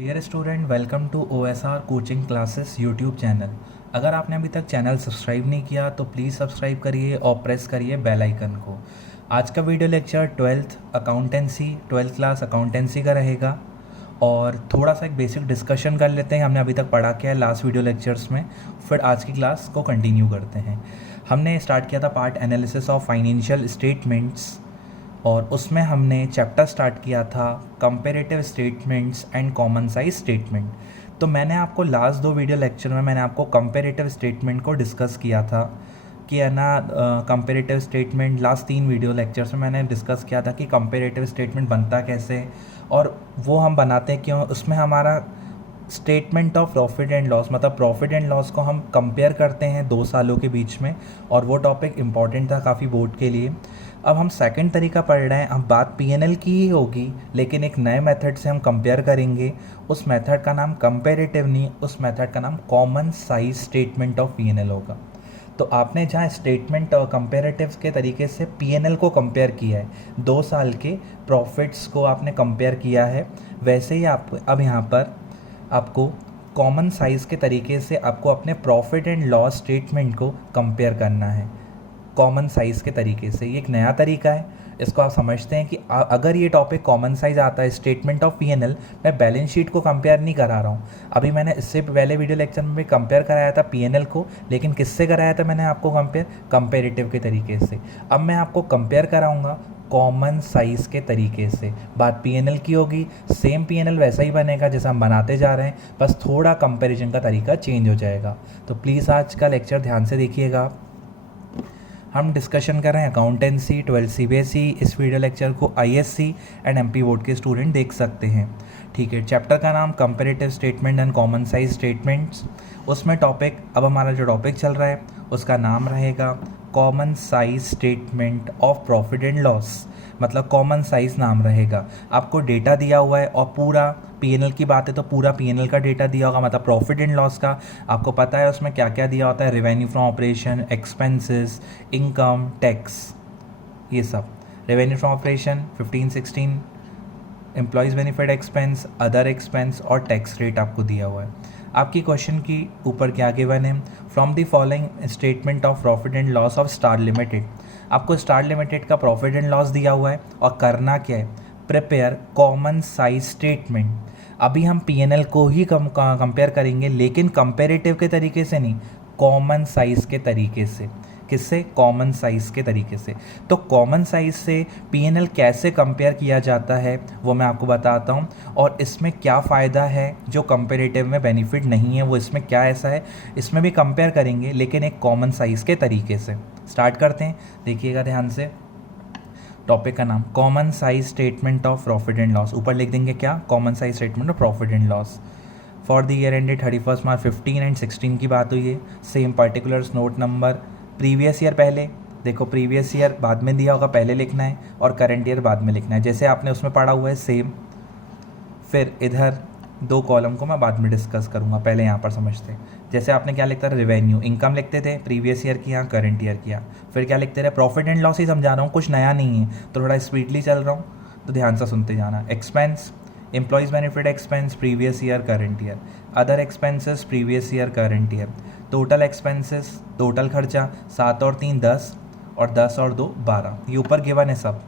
Dear student, welcome to OSR coaching classes YouTube channel. अगर आपने अभी तक चैनल सब्सक्राइब नहीं किया तो प्लीज़ सब्सक्राइब करिए और प्रेस करिए बेल आइकन को। आज का video lecture twelfth class accountancy का रहेगा और थोड़ा सा एक बेसिक डिस्कशन कर लेते हैं। हमने अभी तक पढ़ा क्या है लास्ट वीडियो लेक्चर्स में, फिर आज की क्लास को कंटिन्यू करते हैं। हमने स्टार्ट किया था part analysis of financial statements और उसमें हमने चैप्टर स्टार्ट किया था comparative statements and common size statement. तो मैंने आपको लास्ट दो वीडियो लेक्चर में मैंने आपको कंपैरेटिव स्टेटमेंट को डिस्कस किया था कि है ना। Comparative statement last 3 video lectures में मैंने डिस्कस किया था कि कंपैरेटिव स्टेटमेंट बनता कैसे और वो हम बनाते हैं क्यों। उसमें हमारा statement of profit and loss, मतलब प्रॉफिट एंड लॉस को हम कंपेयर करते हैं 2 सालों के बीच में, और वो टॉपिक इम्पॉर्टेंट था काफ़ी बोर्ड के लिए। अब हम सेकंड तरीका पढ़ रहे हैं। अब बात पीएनएल की ही होगी, लेकिन एक नए मेथड से हम कंपेयर करेंगे। उस मेथड का नाम कंपेरेटिव नहीं, उस मेथड का नाम common size statement of PNL होगा। तो आपने जहाँ स्टेटमेंट और कंपेरेटिव के तरीके से पीएनएल को कंपेयर किया है, 2 साल के प्रॉफिट्स को आपने कंपेयर किया है, वैसे ही आप अब यहाँ पर आपको कॉमन साइज़ के तरीके से आपको अपने प्रॉफिट एंड लॉस स्टेटमेंट को कंपेयर करना है कॉमन साइज़ के तरीके से। ये एक नया तरीका है, इसको आप समझते हैं कि अगर ये टॉपिक कॉमन साइज़ आता है स्टेटमेंट ऑफ पीएनएल, मैं बैलेंस शीट को कंपेयर नहीं करा रहा हूँ। अभी मैंने इससे पहले वीडियो लेक्चर में भी कंपेयर कराया था पीएनएल को, लेकिन किससे कराया था मैंने आपको कंपेयर? कंपेरेटिव के तरीके से। अब मैं आपको कंपेयर कराऊंगा कॉमन साइज़ के तरीके से। बात पीएनएल की होगी, सेम पीएनएल वैसा ही बनेगा जैसा हम बनाते जा रहे हैं, बस थोड़ा कंपैरिजन का तरीका चेंज हो जाएगा। तो प्लीज़ आज का लेक्चर ध्यान से देखिएगा आप। हम डिस्कशन कर रहे हैं अकाउंटेंसी 12 सीबीएसई। इस वीडियो लेक्चर को आईएससी एंड एमपी बोर्ड के स्टूडेंट देख सकते हैं। ठीक है, चैप्टर का नाम comparative statement and common size statements. उसमें टॉपिक, अब हमारा जो टॉपिक चल रहा है उसका नाम रहेगा common size statement of profit and loss, मतलब कॉमन साइज नाम रहेगा। आपको डेटा दिया हुआ है और पूरा पीएनएल की बात है तो पूरा पीएनएल का डेटा दिया होगा, मतलब प्रॉफिट एंड लॉस का। आपको पता है उसमें क्या क्या दिया होता है, revenue from operation, expenses, income, tax, ये सब। Revenue from operation 15-16, employees benefit expense, other expense और टैक्स रेट आपको दिया हुआ है। आपकी क्वेश्चन की ऊपर क्या गिवन है, from the following statement of profit and loss of star limited. आपको स्टार लिमिटेड का प्रॉफिट एंड लॉस दिया हुआ है और करना क्या है, प्रिपेयर कॉमन साइज स्टेटमेंट। अभी हम पीएनएल को ही कंपेयर करेंगे, लेकिन कंपेरेटिव के तरीके से नहीं, कॉमन साइज के तरीके से। किससे? कॉमन साइज़ के तरीके से। तो कॉमन साइज़ से पीएनएल कैसे कंपेयर किया जाता है वो मैं आपको बताता हूँ, और इसमें क्या फ़ायदा है जो कंपेरेटिव में बेनिफिट नहीं है, वो इसमें क्या ऐसा है, इसमें भी कंपेयर करेंगे लेकिन एक कॉमन साइज़ के तरीके से। स्टार्ट करते हैं, देखिएगा ध्यान से। टॉपिक का नाम common size statement of profit and loss. ऊपर लिख देंगे क्या? Common size statement of profit and loss for the year ended 31 March 15 and 16 की बात हुई है। Same particulars, note number, previous year पहले देखो, प्रीवियस ईयर बाद में दिया होगा, पहले लिखना है, और करंट ईयर बाद में लिखना है, जैसे आपने उसमें पढ़ा हुआ है सेम। फिर इधर 2 कॉलम को मैं बाद में डिस्कस करूँगा, पहले यहाँ पर समझते हैं। जैसे आपने क्या लिखता था, रेवेन्यू, इनकम लिखते थे, प्रीवियस ईयर किया, करंट ईयर किया। फिर क्या लिखते रहे, प्रॉफिट एंड लॉस ही समझा रहा हूँ, कुछ नया नहीं है, तो थोड़ा स्पीडली चल रहा हूँ, तो ध्यान से सुनते जाना। Expense, employees benefit expense, previous year, current year. Other expenses, previous year, current year. Total expenses, total खर्चा 7 और 3 10, और 10 और 2 12, ये ऊपर गिवन है सब।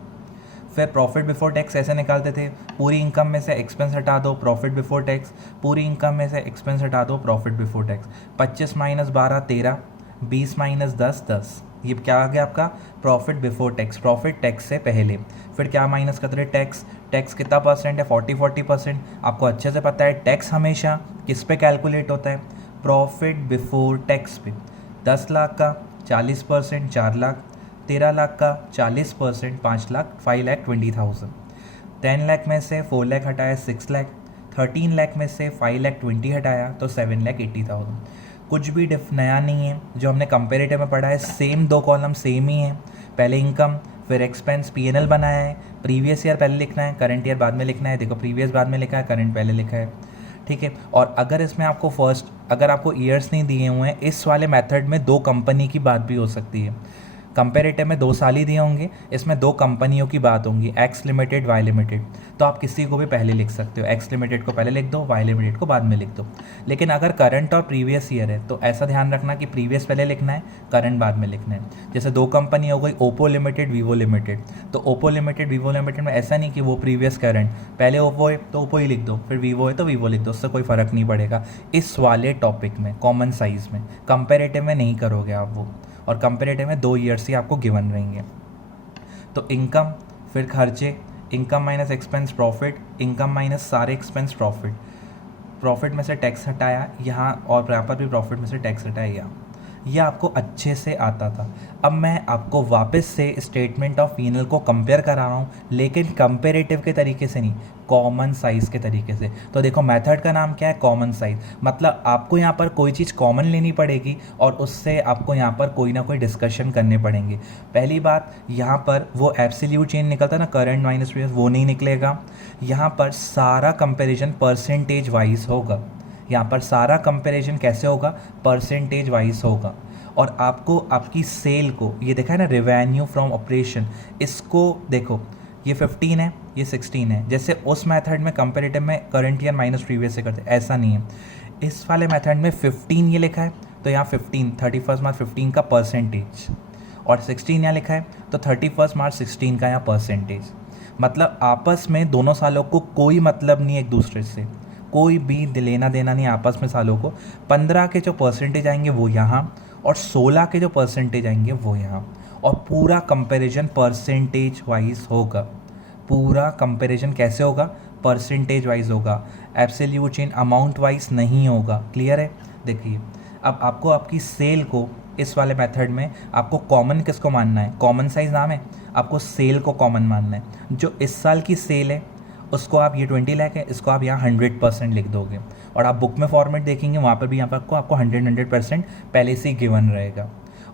फिर प्रॉफिट बिफोर टैक्स ऐसे निकालते थे, पूरी इनकम में से एक्सपेंस हटा दो, प्रॉफिट बिफोर टैक्स, पूरी इनकम में से एक्सपेंस हटा दो, profit before tax. 25 minus 12 13, 20 minus 10 10, ये क्या आ गया आपका? Profit before tax, profit tax से पहले। फिर क्या माइनस करते रहे, टैक्स। टैक्स कितना परसेंट है? 40% आपको अच्छे से पता है। टैक्स हमेशा किस पे कैलकुलेट होता है? प्रॉफिट बिफोर टैक्स पे। 10 लाख का 40% 4 लाख, 13 लाख का 40% 5 लाख 5,20,000। 10 लाख में से 4 लाख हटाया 6 लाख, 13 लाख में से 5,20,000 हटाया तो 7,80,000। कुछ भी नया नहीं है, जो हमने कंपेरेटिव में पढ़ा है सेम, 2 कॉलम सेम ही है। पहले इनकम, फिर एक्सपेंस, पीएनएल बनाया है। प्रीवियस ईयर पहले लिखना है, करंट ईयर बाद में लिखना है। देखो, प्रीवियस बाद में लिखा है, करंट पहले लिखा है। ठीक है, और अगर इसमें अगर आपको ईयर्स नहीं दिए हुए हैं, इस वाले मेथड में 2 कंपनी की बात भी हो सकती है। कंपेरेटिव में 2 साल ही दिए होंगे, इसमें 2 कंपनियों की बात होंगी, एक्स लिमिटेड, वाई लिमिटेड। तो आप किसी को भी पहले लिख सकते हो, एक्स लिमिटेड को पहले लिख दो, वाई लिमिटेड को बाद में लिख दो। लेकिन अगर करंट और प्रीवियस ईयर है तो ऐसा ध्यान रखना कि प्रीवियस पहले लिखना है, करंट बाद में लिखना है। जैसे 2 कंपनी हो गई, ओप्पो लिमिटेड, वीवो लिमिटेड। तो ओप्पो लिमिटेड, वीवो लिमिटेड में ऐसा नहीं कि वो प्रीवियस करंट, पहले ओप्पो है तो ओप्पो ही लिख दो, फिर वीवो है तो वीवो लिख दो, उससे कोई फ़र्क नहीं पड़ेगा। इस वाले टॉपिक में कॉमन साइज़ में, कंपेरेटिव में नहीं करोगे आप वो, और कंपेरेटिव में 2 ईयर्स ही आपको गिवन रहेंगे। तो इनकम, फिर खर्चे, income minus expense profit, income minus सारे एक्सपेंस प्रॉफिट, प्रॉफिट में से टैक्स हटाया यहाँ, और यहाँ पर भी प्रॉफिट में से टैक्स हटाया यहाँ। ये आपको अच्छे से आता था। अब मैं आपको वापस से स्टेटमेंट ऑफ पी&एल को कंपेयर करा रहा हूँ, लेकिन कंपेरेटिव के तरीके से नहीं, कॉमन साइज़ के तरीके से। तो देखो मेथड का नाम क्या है, कॉमन साइज़। मतलब आपको यहाँ पर कोई चीज़ कॉमन लेनी पड़ेगी और उससे आपको यहाँ पर कोई ना कोई डिस्कशन करने पड़ेंगे। पहली बात, यहाँ पर वो एब्सोल्यूट चेंज निकलता ना, करंट माइनस प्रीवियस, वो नहीं निकलेगा। यहाँ पर सारा कंपेरिजन परसेंटेज वाइज होगा। यहाँ पर सारा कंपैरिजन कैसे होगा, परसेंटेज वाइज होगा। और आपको आपकी सेल को, ये देखा है ना, रेवेन्यू फ्रॉम ऑपरेशन, इसको देखो, ये 15 है, ये 16 है। जैसे उस मेथड में कंपैरेटिव में करंट ईयर माइनस प्रीवियस से करते, ऐसा नहीं है। इस वाले मेथड में 15 ये लिखा है तो यहाँ 15, 31 मार्च 15 का परसेंटेज, और 16 यहाँ लिखा है तो 31 मार्च 16 का यहाँ परसेंटेज। मतलब आपस में दोनों सालों को कोई मतलब नहीं एक दूसरे से, कोई भी लेना देना नहीं आपस में सालों को। 15 के जो परसेंटेज आएंगे वो यहाँ, और 16 के जो परसेंटेज आएंगे वो यहाँ। और पूरा कंपैरिजन परसेंटेज वाइज होगा। पूरा कंपैरिजन कैसे होगा, परसेंटेज वाइज होगा, एब्सोल्यूट चेंज अमाउंट वाइज नहीं होगा। क्लियर है। देखिए अब आपको आपकी सेल को इस वाले मेथड में आपको कॉमन किसको मानना है, कॉमन साइज नाम है, आपको सेल को कॉमन मानना है। जो इस साल की सेल है उसको आप, ये 20 लाख है, इसको आप यहाँ 100% लिख दोगे। और आप बुक में फॉर्मेट देखेंगे वहाँ पर भी यहाँ पर आपको 100% पहले से ही गिवन रहेगा।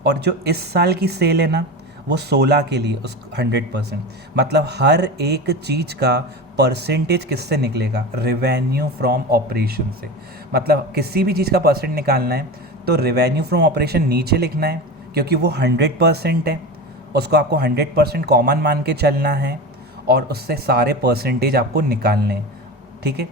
और जो इस साल की सेल है ना, वो 16 के लिए उस 100%, मतलब हर एक चीज़ का परसेंटेज किससे निकलेगा, रेवेन्यू फ्रॉम ऑपरेशन से। मतलब किसी भी चीज़ का परसेंट निकालना है तो रेवेन्यू फ्रॉम ऑपरेशन नीचे लिखना है, क्योंकि वो 100% है, उसको आपको 100% कॉमन मान के चलना है, और उससे सारे परसेंटेज आपको निकालने हैं। ठीक है।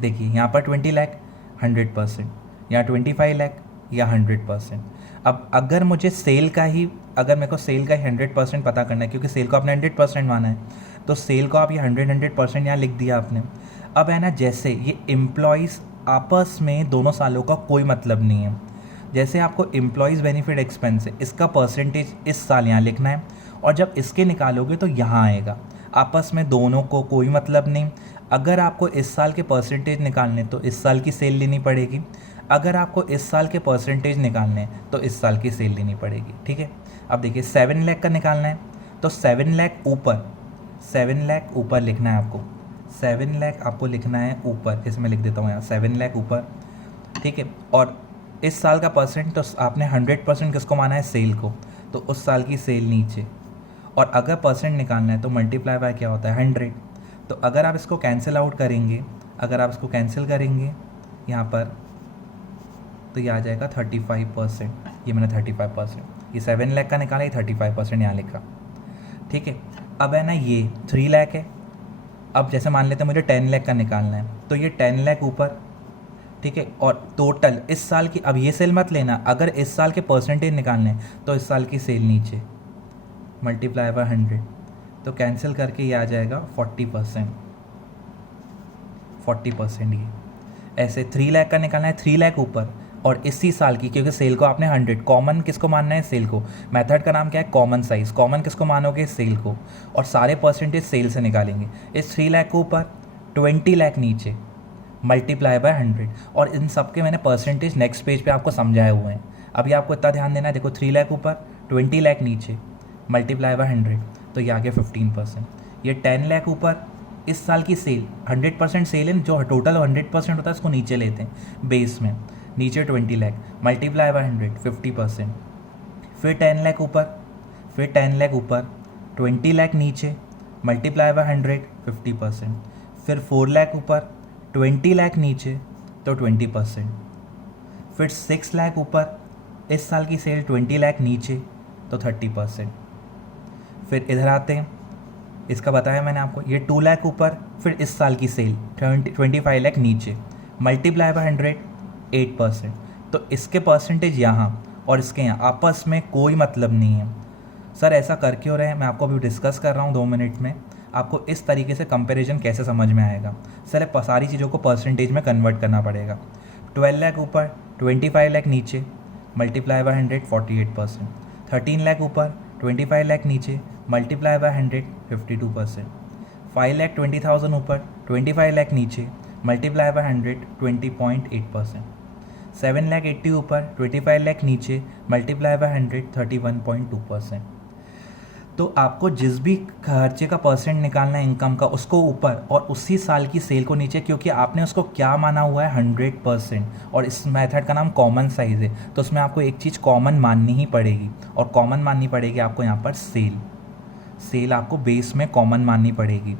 देखिए यहाँ पर 20 लाख 100%, यहाँ 25 लाख या 100%। अब अगर मुझे सेल का ही, अगर मेरे को सेल का ही 100% पता करना है, क्योंकि सेल को आपने 100% माना है, तो सेल को आप ये 100% यहाँ लिख दिया आपने। अब है ना, जैसे ये एम्प्लॉयज़ आपस में दोनों सालों का कोई मतलब नहीं है, जैसे आपको एम्प्लॉयज़ बेनिफिट एक्सपेंस है, इसका परसेंटेज इस साल यहाँ लिखना है, और जब इसके निकालोगे तो यहाँ आएगा। आपस में दोनों को कोई मतलब नहीं। अगर आपको इस साल के परसेंटेज निकालने तो इस साल की सेल लेनी पड़ेगी, अगर आपको इस साल के परसेंटेज निकालने तो इस साल की सेल लेनी पड़ेगी। ठीक है। अब देखिए 7 लाख का निकालना है तो 7 लाख ऊपर, 7 लाख ऊपर लिखना है आपको, 7 लाख आपको लिखना है ऊपर। जैसे मैं लिख देता हूँ यहाँ 7 लाख ऊपर। ठीक है। और इस साल का परसेंट तो आपने 100% किसको माना है, सेल को, तो उस साल की सेल नीचे। और अगर परसेंट निकालना है तो मल्टीप्लाई बाय क्या होता है, 100। तो अगर आप इसको कैंसिल आउट करेंगे, अगर आप इसको कैंसिल करेंगे यहाँ पर, तो ये आ जाएगा 35%। ये मैंने 35%, ये 7 लाख का निकाला, ये 35% यहाँ लिखा। ठीक है। अब है ना, ये 3 लाख है। अब जैसे मान लेते हैं मुझे 10 लाख का निकालना है, तो ये 10 लाख ऊपर। ठीक है। और टोटल इस साल की, अब ये सेल मत लेना, अगर इस साल के परसेंटेज निकालने तो इस साल की सेल नीचे, मल्टीप्लाई बाय 100, तो कैंसिल करके ये आ जाएगा 40%। 40% ये ऐसे 3 लाख का निकालना है, 3 लाख ऊपर, और इसी साल की, क्योंकि सेल को आपने 100, कॉमन किसको मानना है, सेल को। मेथड का नाम क्या है, कॉमन साइज। कॉमन किसको मानोगे, सेल को, और सारे परसेंटेज सेल से निकालेंगे। इस 3 लाख को ऊपर, 20 लाख नीचे, मल्टीप्लाई बाय 100। और इन सब के मैंने परसेंटेज नेक्स्ट पेज पे आपको समझाए हुए हैं। अभी आपको इतना ध्यान देना है, देखो 3 लाख ऊपर, 20 लाख नीचे, मल्टीप्लाई बाय 100, तो ये आ गया 15%। ये 10 लाख ऊपर, इस साल की सेल 100% सेल है, जो टोटल 100% होता है उसको नीचे लेते हैं बेस में, नीचे 20 लाख, मल्टीप्लाई बाय 100, 50%। फिर 10 लाख ऊपर, फिर 10 लाख ऊपर, 20 लाख नीचे, मल्टीप्लाई बाय 100, 50%। फिर 4 लाख ऊपर, 20 लाख नीचे, तो 20%। फिर 6 लाख ऊपर, इस साल की सेल 20 लाख नीचे, तो 30%। फिर इधर आते हैं, इसका बताया मैंने आपको, ये 2 लाख ऊपर, फिर इस साल की सेल 25 लाख नीचे, मल्टीप्लाई बाय 100 8%। तो इसके परसेंटेज यहाँ और इसके यहाँ आपस में कोई मतलब नहीं है। सर ऐसा कर क्यों रहे हैं, मैं आपको अभी डिस्कस कर रहा हूँ 2 मिनट में। आपको इस तरीके से कंपैरिजन कैसे समझ में आएगा। सर सारी चीज़ों को परसेंटेज में कन्वर्ट करना पड़ेगा। 12 लाख ऊपर, 25 लाख नीचे, मल्टीप्लाई बाय 100 48%। 13 लाख ऊपर, 25 लाख नीचे, मल्टीप्लाई बाय 100 52%। 5 लाख 20,000 ऊपर, 25 लाख नीचे, मल्टीप्लाई बाय 100 20.8%। 7 लाख 80 ऊपर, 25 लाख नीचे, मल्टीप्लाई बाय 100 31.2%। तो आपको जिस भी खर्चे का परसेंट निकालना है इनकम का, उसको ऊपर और उसी साल की सेल को नीचे, क्योंकि आपने उसको क्या माना हुआ है 100%। और इस मेथड का नाम कॉमन साइज है, तो उसमें आपको एक चीज़ कॉमन माननी ही पड़ेगी, और कॉमन माननी पड़ेगी आपको यहाँ पर सेल आपको बेस में कॉमन माननी पड़ेगी।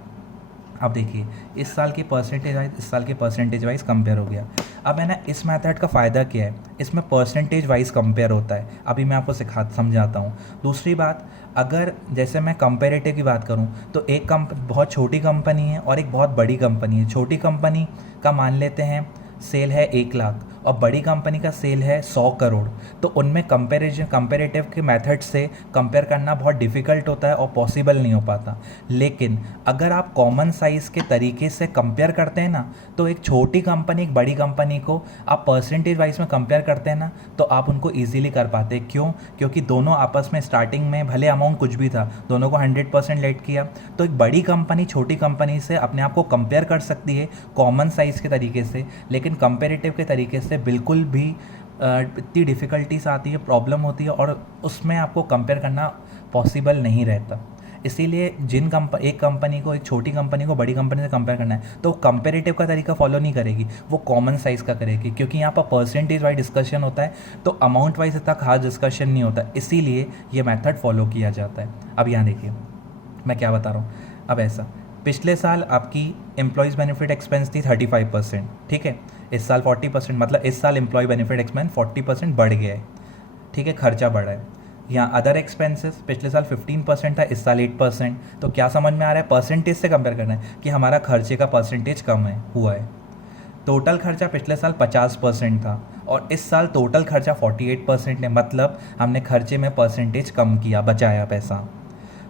अब देखिए इस साल के परसेंटेज वाइज इस साल के परसेंटेज वाइज कंपेयर हो गया। अब मैंने इस मेथड का फ़ायदा क्या है, इसमें परसेंटेज वाइज कंपेयर होता है। अभी मैं आपको समझाता हूँ। दूसरी बात, अगर जैसे मैं कंपेरेटिव की बात करूँ तो एक बहुत छोटी कंपनी है और एक बहुत बड़ी कंपनी है। छोटी कंपनी का मान लेते हैं सेल है 1 लाख और बड़ी कंपनी का सेल है 100 करोड़। तो उनमें कंपेरेटिव के मेथड से कंपेयर करना बहुत डिफ़िकल्ट होता है और पॉसिबल नहीं हो पाता। लेकिन अगर आप कॉमन साइज़ के तरीके से कंपेयर करते हैं ना, तो एक छोटी कंपनी एक बड़ी कंपनी को आप परसेंटेज वाइज में कंपेयर करते हैं ना, तो आप उनको ईजिली कर पाते हैं। क्यों? क्योंकि दोनों आपस में स्टार्टिंग में भले अमाउंट कुछ भी था, दोनों को 100% लेट किया। तो एक बड़ी कंपनी छोटी कंपनी से अपने आप को कंपेयर कर सकती है कॉमन साइज़ के तरीके से, लेकिन कंपेरेटिव के तरीके से बिल्कुल भी इतनी डिफ़िकल्टीज आती है, प्रॉब्लम होती है, और उसमें आपको कंपेयर करना पॉसिबल नहीं रहता। इसीलिए एक कंपनी को, एक छोटी कंपनी को बड़ी कंपनी से कंपेयर करना है, तो कंपेरेटिव का तरीका फॉलो नहीं करेगी, वो कॉमन साइज़ का करेगी। क्योंकि यहाँ पर परसेंटेज वाइज डिस्कशन होता है, तो अमाउंट वाइज इतना खास डिस्कशन नहीं होता, इसीलिए ये मेथड फॉलो किया जाता है। अब यहाँ देखिए मैं क्या बता रहा हूँ। अब ऐसा, पिछले साल आपकी एम्प्लॉयज़ बेनिफिट एक्सपेंस थी 35%, ठीक है। इस साल 40%, मतलब इस साल एम्प्लॉय बेनिफिट एक्सपेंस 40% बढ़ गया है, ठीक है, खर्चा बढ़ा है। यहाँ अदर एक्सपेंसेस पिछले साल 15% था, इस साल 8%। तो क्या समझ में आ रहा है, परसेंटेज से कंपेयर करना है कि हमारा खर्चे का परसेंटेज कम हुआ है। टोटल खर्चा पिछले साल 50% था और इस साल टोटल खर्चा 48% है, मतलब हमने खर्चे में परसेंटेज कम किया, बचाया पैसा।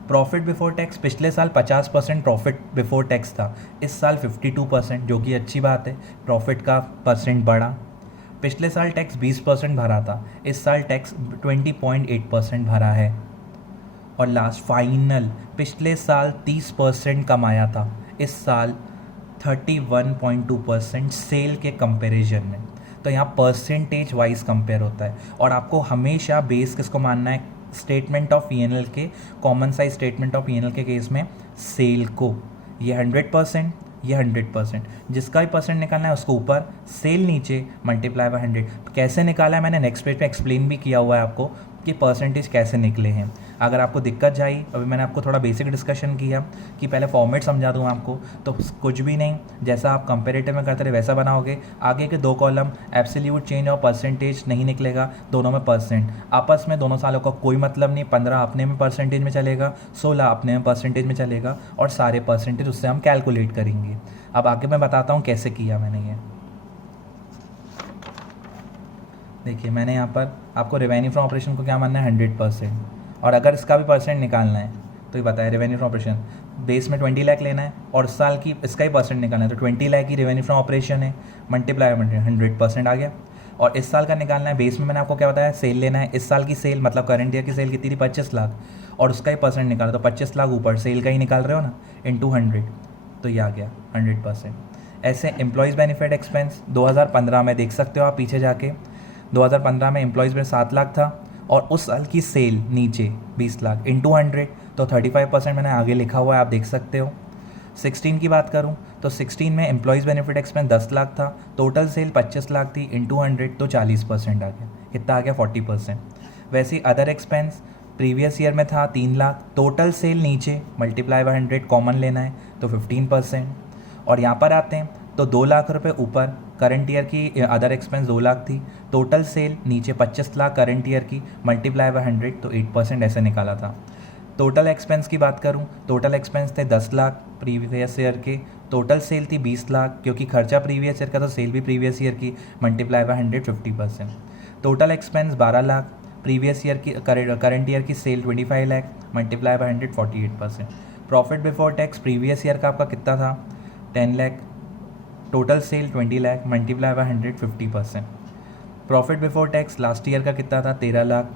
प्रॉफिट बिफोर टैक्स पिछले साल 50% प्रॉफिट बिफोर टैक्स था, इस साल 52%, जो कि अच्छी बात है, प्रॉफिट का परसेंट बढ़ा। पिछले साल टैक्स 20% भरा था, इस साल टैक्स 20.8% भरा है। और लास्ट फाइनल, पिछले साल 30% कमाया था, इस साल 31.2% सेल के कंपैरिजन में। तो यहाँ परसेंटेज वाइज कंपेयर होता है, और आपको हमेशा बेस किसको मानना है, स्टेटमेंट ऑफ पीएनएल के, common size statement of PNL के केस में सेल को, ये 100%, ये 100%, जिसका भी परसेंट निकालना है उसको ऊपर, सेल नीचे, मल्टीप्लाई बाय 100। कैसे निकाला है मैंने नेक्स्ट पेज पे एक्सप्लेन भी किया हुआ है आपको कि परसेंटेज कैसे निकले हैं। अगर आपको दिक्कत आई, अभी मैंने आपको थोड़ा बेसिक डिस्कशन किया कि पहले फॉर्मेट समझा दूँ आपको, तो कुछ भी नहीं, जैसा आप कंपेरेटिव में करते रहे वैसा बनाओगे। आगे के 2 कॉलम एब्सोल्यूट चेंज और परसेंटेज नहीं निकलेगा, दोनों में परसेंट, आपस में दोनों सालों का कोई मतलब नहीं। 15 अपने में परसेंटेज में चलेगा, 16 अपने में परसेंटेज में चलेगा, और सारे परसेंटेज उससे हम कैलकुलेट करेंगे। अब आगे मैं बताता हूँ कैसे किया मैंने ये। देखिए मैंने यहाँ पर आपको रेवेन्यू फ्रॉम ऑपरेशन को क्या मानना है, 100%, और अगर इसका भी परसेंट निकालना है तो ये बताया, रेवेन्यू फ्रॉम ऑपरेशन बेस में 20 लाख लेना है और साल की इसका ही परसेंट निकालना है, तो 20 लाख की रेवेन्यू फ्रॉम ऑपरेशन है, मल्टीप्लाई 100% आ गया। और इस साल का निकालना है, बेस में मैंने आपको क्या बताया, सेल लेना है। इस साल की सेल मतलब करंट ईयर की सेल कितनी थी, 25 लाख, और उसका ही परसेंट निकाला, तो 25 लाख ऊपर सेल का ही निकाल रहे हो ना, इंटू 100, तो ये आ गया 100%। ऐसे एम्प्लॉयज़ बेनिफिट एक्सपेंस 2015 में देख सकते हो आप पीछे जाके, 2015 में एम्प्लॉयज़ में 7 लाख था, और उस साल की सेल नीचे 20 लाख, इंटू 100, तो 35% मैंने आगे लिखा हुआ है, आप देख सकते हो। 16 की बात करूं तो 16 में एम्प्लॉयज़ बेनिफिट एक्सपेंस 10 लाख था, टोटल सेल 25 लाख थी, इंटू 100, तो 40% आ गया। कितना आ गया, 40%। वैसे ही अदर एक्सपेंस प्रीवियस ईयर में था 3 लाख, टोटल सेल नीचे, मल्टीप्लाई बाय 100 कॉमन लेना है, तो 15%। और यहाँ पर आते हैं, तो 2 लाख रुपए ऊपर करंट ईयर की अदर एक्सपेंस 2 लाख थी, टोटल सेल नीचे 25 लाख करंट ईयर की, मल्टीप्लाई बाय 100 तो 8% ऐसे निकाला था। टोटल एक्सपेंस की बात करूं, टोटल एक्सपेंस थे 10 लाख प्रीवियस ईयर के, टोटल सेल थी 20 लाख, क्योंकि खर्चा प्रीवियस ईयर का तो सेल भी प्रीवियस ईयर की, multiply by 100 50%। Total expense 12 lakh, previous year की करंट ईयर की sale 25 lakh, multiply by 100 48%। Profit before tax previous year का आपका कितना था 10 lakh, total sale 20 lakh, multiply by 100 50%। Profit before tax last year का कितना था 13 लाख,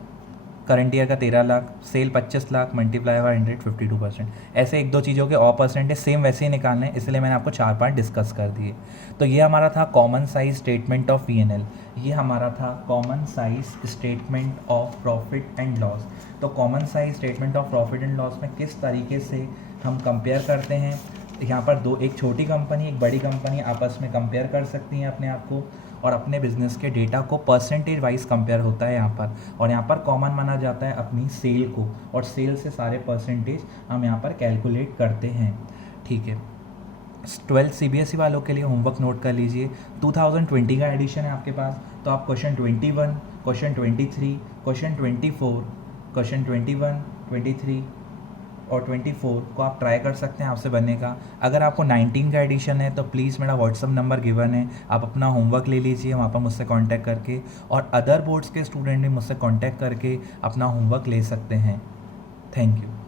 करंट ईयर का 13 lakh, sale 25 lakh, multiply by 100 52%। ऐसे एक दो चीज़ों के और परसेंटेज सेम वैसे ही निकालने हैं, इसलिए मैंने आपको 4 पार्ट डिस्कस कर दिए। तो ये हमारा था common size statement of P&L, ये हमारा था common size statement of profit and loss. तो common size statement of profit and loss में किस तरीके से हम कंपेयर करते हैं, यहाँ पर दो, एक छोटी कंपनी एक बड़ी कंपनी आपस में कंपेयर कर सकती हैं अपने आप को, और अपने बिजनेस के डेटा को परसेंटेज वाइज कंपेयर होता है यहाँ पर, और यहाँ पर कॉमन माना जाता है अपनी सेल को, और सेल से सारे परसेंटेज हम यहाँ पर कैलकुलेट करते हैं। ठीक है, 12th CBSE वालों के लिए होमवर्क नोट कर लीजिए। 2020 का एडिशन है आपके पास, तो आप क्वेश्चन 21, क्वेश्चन 23, क्वेश्चन 24, क्वेश्चन 21, 23 और 24 को आप ट्राई कर सकते हैं आपसे बनने का। अगर आपको 19 का एडिशन है तो प्लीज़ मेरा व्हाट्सअप नंबर गिवन है, आप अपना होमवर्क ले लीजिए वहाँ पर मुझसे कांटेक्ट करके, और अदर बोर्ड्स के स्टूडेंट भी मुझसे कांटेक्ट करके अपना होमवर्क ले सकते हैं। Thank you.